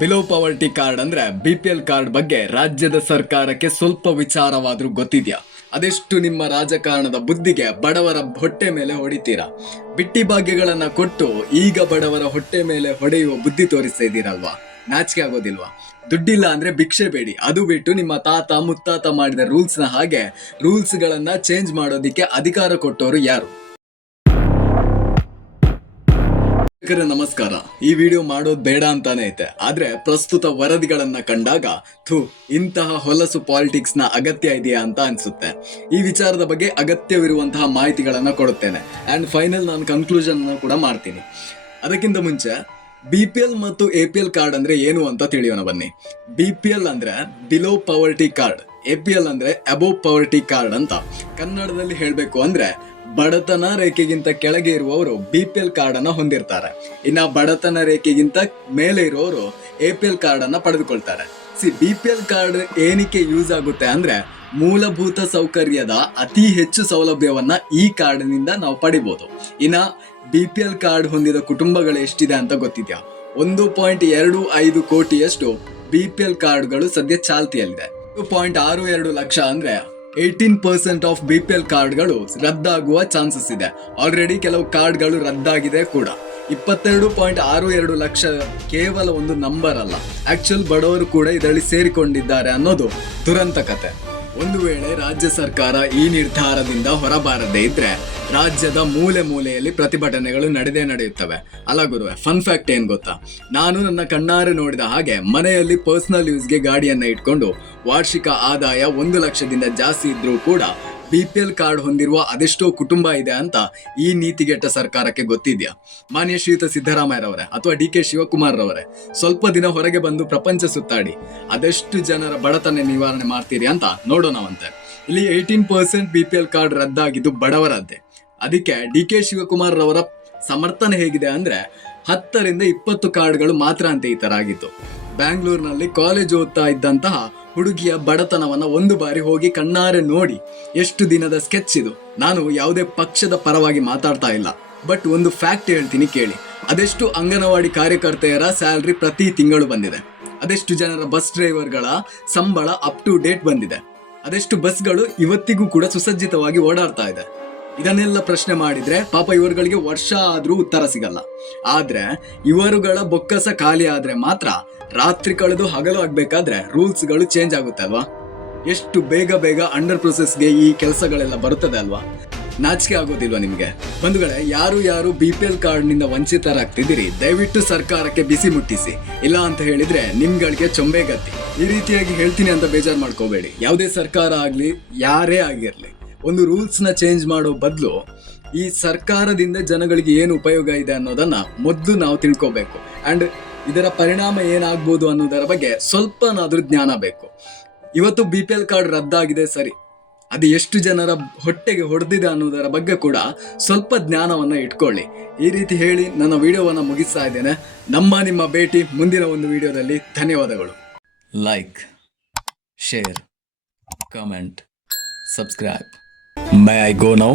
Below poverty card ಅಂದ್ರೆ BPL card ಬಗ್ಗೆ ರಾಜ್ಯದ ಸರ್ಕಾರಕ್ಕೆ ಸ್ವಲ್ಪ ವಿಚಾರವಾದ್ರೂ ಗೊತ್ತಿದ್ಯಾ? ಅದೆಷ್ಟು ನಿಮ್ಮ ರಾಜಕಾರಣದ ಬುದ್ಧಿಗೆ ಬಡವರ ಹೊಟ್ಟೆ ಮೇಲೆ ಹೊಡಿತೀರಾ? ಬಿಟ್ಟಿ ಭಾಗ್ಯಗಳನ್ನ ಕೊಟ್ಟು ಈಗ ಬಡವರ ಹೊಟ್ಟೆ ಮೇಲೆ ಹೊಡೆಯುವ ಬುದ್ಧಿ ತೋರಿಸ್ತಾ ಇದ್ದೀರಲ್ವಾ? ನಾಚಿಕೆ ಆಗೋದಿಲ್ವಾ? ದುಡ್ಡಿಲ್ಲ ಅಂದ್ರೆ ಭಿಕ್ಷೆ ಬೇಡಿ, ಅದು ಬಿಟ್ಟು ನಿಮ್ಮ ತಾತ ಮುತ್ತಾತ ಮಾಡಿದ ರೂಲ್ಸ್ ನ ಹಾಗೆ ರೂಲ್ಸ್ ಗಳನ್ನ ಚೇಂಜ್ ಮಾಡೋದಿಕ್ಕೆ ಅಧಿಕಾರ ಕೊಟ್ಟವರು ಯಾರು? ನಮಸ್ಕಾರ. ಈ ವಿಡಿಯೋ ಮಾಡೋದು ಬೇಡ ಅಂತಾನೆ ಐತೆ, ಆದ್ರೆ ಪ್ರಸ್ತುತ ವರದಿಗಳನ್ನ ಕಂಡಾಗ ಇಂತಹ ಹೊಲಸು ಪಾಲಿಟಿಕ್ಸ್ ನ ಅಗತ್ಯ ಇದೆಯಾ ಅಂತ ಅನ್ಸುತ್ತೆ. ಈ ವಿಚಾರದ ಬಗ್ಗೆ ಅಗತ್ಯವಿರುವಂತಹ ಮಾಹಿತಿಗಳನ್ನ ಕೊಡುತ್ತೇನೆ ಅಂಡ್ ಫೈನಲ್ ನಾನು ಕನ್ಕ್ಲೂಷನ್ ಕೂಡ ಮಾಡ್ತೀನಿ. ಅದಕ್ಕಿಂತ ಮುಂಚೆ BPL ಮತ್ತು APL ಕಾರ್ಡ್ ಅಂದ್ರೆ ಏನು ಅಂತ ತಿಳಿಯೋಣ ಬನ್ನಿ. BPL ಅಂದ್ರೆ ಬಿಲೋ ಪವರ್ಟಿ ಕಾರ್ಡ್, APL ಅಂದ್ರೆ ಅಬೋವ್ ಪವರ್ಟಿ ಕಾರ್ಡ್ ಅಂತ. ಕನ್ನಡದಲ್ಲಿ ಹೇಳ್ಬೇಕು ಅಂದ್ರೆ ಬಡತನ ರೇಖೆಗಿಂತ ಕೆಳಗೆ ಇರುವವರು BPL ಕಾರ್ಡ್ ಅನ್ನ ಹೊಂದಿರ್ತಾರೆ, ಇನ್ನ ಬಡತನ ರೇಖೆಗಿಂತ ಮೇಲೆ ಇರುವವರು APL ಕಾರ್ಡ್ ಅನ್ನ ಪಡೆದುಕೊಳ್ತಾರೆ. BPL ಕಾರ್ಡ್ ಏನಕ್ಕೆ ಯೂಸ್ ಆಗುತ್ತೆ ಅಂದ್ರೆ ಮೂಲಭೂತ ಸೌಕರ್ಯದ ಅತಿ ಹೆಚ್ಚು ಸೌಲಭ್ಯವನ್ನ ಈ ಕಾರ್ಡ್ನಿಂದ ನಾವು ಪಡಿಬಹುದು. ಇನ್ನ BPL ಕಾರ್ಡ್ ಹೊಂದಿದ ಕುಟುಂಬಗಳು ಎಷ್ಟಿದೆ ಅಂತ ಗೊತ್ತಿದ್ಯಾ? 1.25 ಕೋಟಿಯಷ್ಟು BPL ಕಾರ್ಡ್ಗಳು ಸದ್ಯ ಚಾಲ್ತಿಯಲ್ಲಿದೆ. 2.62 ಲಕ್ಷ ಅಂದ್ರೆ 18% ಆಫ್ BPL ಕಾರ್ಡ್ಗಳು ರದ್ದಾಗುವ ಚಾನ್ಸಸ್ ಇದೆ. ಆಲ್ರೆಡಿ ಕೆಲವು ಕಾರ್ಡ್ಗಳು ರದ್ದಾಗಿದೆ ಕೂಡ. 22.62 ಲಕ್ಷ ಕೇವಲ ಒಂದು ನಂಬರ್ ಅಲ್ಲ, ಆಕ್ಚುಲ್ ಬಡವರು ಕೂಡ ಇದರಲ್ಲಿ ಸೇರಿಕೊಂಡಿದ್ದಾರೆ ಅನ್ನೋದು ದುರಂತ ಕತೆ. ಒಂದು ವೇಳೆ ರಾಜ್ಯ ಸರ್ಕಾರ ಈ ನಿರ್ಧಾರದಿಂದ ಹೊರಬಾರದೇ ಇದ್ರೆ ರಾಜ್ಯದ ಮೂಲೆ ಮೂಲೆಯಲ್ಲಿ ಪ್ರತಿಭಟನೆಗಳು ನಡೆಯುತ್ತವೆ. ಅಲ್ಲ ಗುರುವೆ, ಫನ್ ಫ್ಯಾಕ್ಟ್ ಏನ್ ಗೊತ್ತಾ? ನಾನು ನನ್ನ ಕಣ್ಣಾರೆ ನೋಡಿದ ಹಾಗೆ ಮನೆಯಲ್ಲಿ ಪರ್ಸನಲ್ ಯೂಸ್ಗೆ ಗಾಡಿಯನ್ನ ಇಟ್ಕೊಂಡು ವಾರ್ಷಿಕ ಆದಾಯ 1 ಲಕ್ಷದಿಂದ ಜಾಸ್ತಿ ಇದ್ರೂ ಕೂಡ BPL ಕಾರ್ಡ್ ಹೊಂದಿರುವ ಅದೆಷ್ಟೋ ಕುಟುಂಬ ಇದೆ ಅಂತ ಈ ನೀತಿಗೆಟ್ಟ ಸರ್ಕಾರಕ್ಕೆ ಗೊತ್ತಿದ್ಯಾ? ಮಾನ್ಯ ಶ್ರೀಯುತ ಸಿದ್ದರಾಮಯ್ಯರವರೇ ಅಥವಾ DK ಶಿವಕುಮಾರ್ ರವರೇ, ಸ್ವಲ್ಪ ದಿನ ಹೊರಗೆ ಬಂದು ಪ್ರಪಂಚ ಸುತ್ತಾಡಿ, ಅದೆಷ್ಟು ಜನರ ಬಡತನ ನಿವಾರಣೆ ಮಾಡ್ತೀರಿ ಅಂತ ನೋಡೋಣವಂತೆ. ಇಲ್ಲಿ 18% BPL ಕಾರ್ಡ್ ರದ್ದಾಗಿದ್ದು ಬಡವರದ್ದೇ. ಅದಕ್ಕೆ DK ಶಿವಕುಮಾರ್ ರವರ ಸಮರ್ಥನೆ ಹೇಗಿದೆ ಅಂದ್ರೆ 10ರಿಂದ 20 ಕಾರ್ಡ್ಗಳು ಮಾತ್ರ ಅಂತ ಈ ತರ ಆಗಿತ್ತು. ಬ್ಯಾಂಗ್ಳೂರ್ನಲ್ಲಿ ಕಾಲೇಜ್ ಓದ್ತಾ ಇದ್ದಂತಹ ಹುಡುಗಿಯ ಬಡತನವನ್ನ ಒಂದು ಬಾರಿ ಹೋಗಿ ಕಣ್ಣಾರೆ ನೋಡಿ ಎಷ್ಟು ದಿನದ ಸ್ಕೆಚ್ ಇದು. ನಾನು ಯಾವುದೇ ಪಕ್ಷದ ಪರವಾಗಿ ಮಾತಾಡ್ತಾ ಇಲ್ಲ, ಬಟ್ ಒಂದು ಫ್ಯಾಕ್ಟ್ ಹೇಳ್ತೀನಿ ಕೇಳಿ. ಅದೆಷ್ಟು ಅಂಗನವಾಡಿ ಕಾರ್ಯಕರ್ತೆಯರ ಸ್ಯಾಲ್ರಿ ಪ್ರತಿ ತಿಂಗಳು ಬಂದಿದೆ, ಅದೆಷ್ಟು ಜನರ ಬಸ್ ಡ್ರೈವರ್ಗಳ ಸಂಬಳ ಅಪ್ ಟು ಡೇಟ್ ಬಂದಿದೆ, ಅದೆಷ್ಟು ಬಸ್ಗಳು ಇವತ್ತಿಗೂ ಕೂಡ ಸುಸಜ್ಜಿತವಾಗಿ ಓಡಾಡ್ತಾ ಇದೆ. ಇದನ್ನೆಲ್ಲ ಪ್ರಶ್ನೆ ಮಾಡಿದ್ರೆ ಪಾಪ ಇವರುಗಳಿಗೆ ವರ್ಷ ಆದ್ರೂ ಉತ್ತರ ಸಿಗಲ್ಲ. ಆದ್ರೆ ಇವರುಗಳ ಬೊಕ್ಕಸ ಖಾಲಿ ಆದ್ರೆ ಮಾತ್ರ ರಾತ್ರಿ ಕಳೆದು ಹಗಲು ಆಗ್ಬೇಕಾದ್ರೆ ರೂಲ್ಸ್ ಗಳು ಚೇಂಜ್ ಆಗುತ್ತೆ ಅಲ್ವಾ? ಎಷ್ಟು ಬೇಗ ಅಂಡರ್ ಪ್ರೊಸೆಸ್ಗೆ ಈ ಕೆಲಸಗಳೆಲ್ಲ ಬರುತ್ತದೆ ಅಲ್ವಾ? ನಾಚಿಕೆ ಆಗೋದಿಲ್ವಾ ನಿಮ್ಗೆ? ಬಂಧುಗಳೇ, ಯಾರು BPL ಕಾರ್ಡ್ ನಿಂದ ವಂಚಿತರಾಗ್ತಿದ್ದೀರಿ, ದಯವಿಟ್ಟು ಸರ್ಕಾರಕ್ಕೆ ಬಿಸಿ ಮುಟ್ಟಿಸಿ, ಇಲ್ಲ ಅಂತ ಹೇಳಿದ್ರೆ ನಿಮ್ಗಳಿಗೆ ಚೊಂಬೆ ಗತಿ. ಈ ರೀತಿಯಾಗಿ ಹೇಳ್ತೀನಿ ಅಂತ ಬೇಜಾರು ಮಾಡ್ಕೋಬೇಡಿ. ಯಾವುದೇ ಸರ್ಕಾರ ಆಗ್ಲಿ, ಯಾರೇ ಆಗಿರ್ಲಿ, ಒಂದು ರೂಲ್ಸ್ ನ ಚೇಂಜ್ ಮಾಡೋ ಬದಲು ಈ ಸರ್ಕಾರದಿಂದ ಜನಗಳಿಗೆ ಏನು ಉಪಯೋಗ ಇದೆ ಅನ್ನೋದನ್ನ ಮೊದಲು ನಾವು ತಿಳ್ಕೋಬೇಕು. ಅಂಡ್ ಇದರ ಪರಿಣಾಮ ಏನಾಗ್ಬೋದು ಅನ್ನೋದರ ಬಗ್ಗೆ ಸ್ವಲ್ಪನಾದ್ರೂ ಜ್ಞಾನ ಬೇಕು. ಇವತ್ತು BPL ಕಾರ್ಡ್ ರದ್ದಾಗಿದೆ ಸರಿ, ಅದು ಎಷ್ಟು ಜನರ ಹೊಟ್ಟೆಗೆ ಹೊಡೆದಿದೆ ಅನ್ನೋದರ ಬಗ್ಗೆ ಕೂಡ ಸ್ವಲ್ಪ ಜ್ಞಾನವನ್ನ ಇಟ್ಕೊಳ್ಳಿ. ಈ ರೀತಿ ಹೇಳಿ ನನ್ನ ವಿಡಿಯೋವನ್ನ ಮುಗಿಸ್ತಾ ಇದ್ದೇನೆ. ನಿಮ್ಮ ಭೇಟಿ ಮುಂದಿನ ಒಂದು ವಿಡಿಯೋದಲ್ಲಿ. ಧನ್ಯವಾದಗಳು. Like, share, comment, subscribe. May I go now?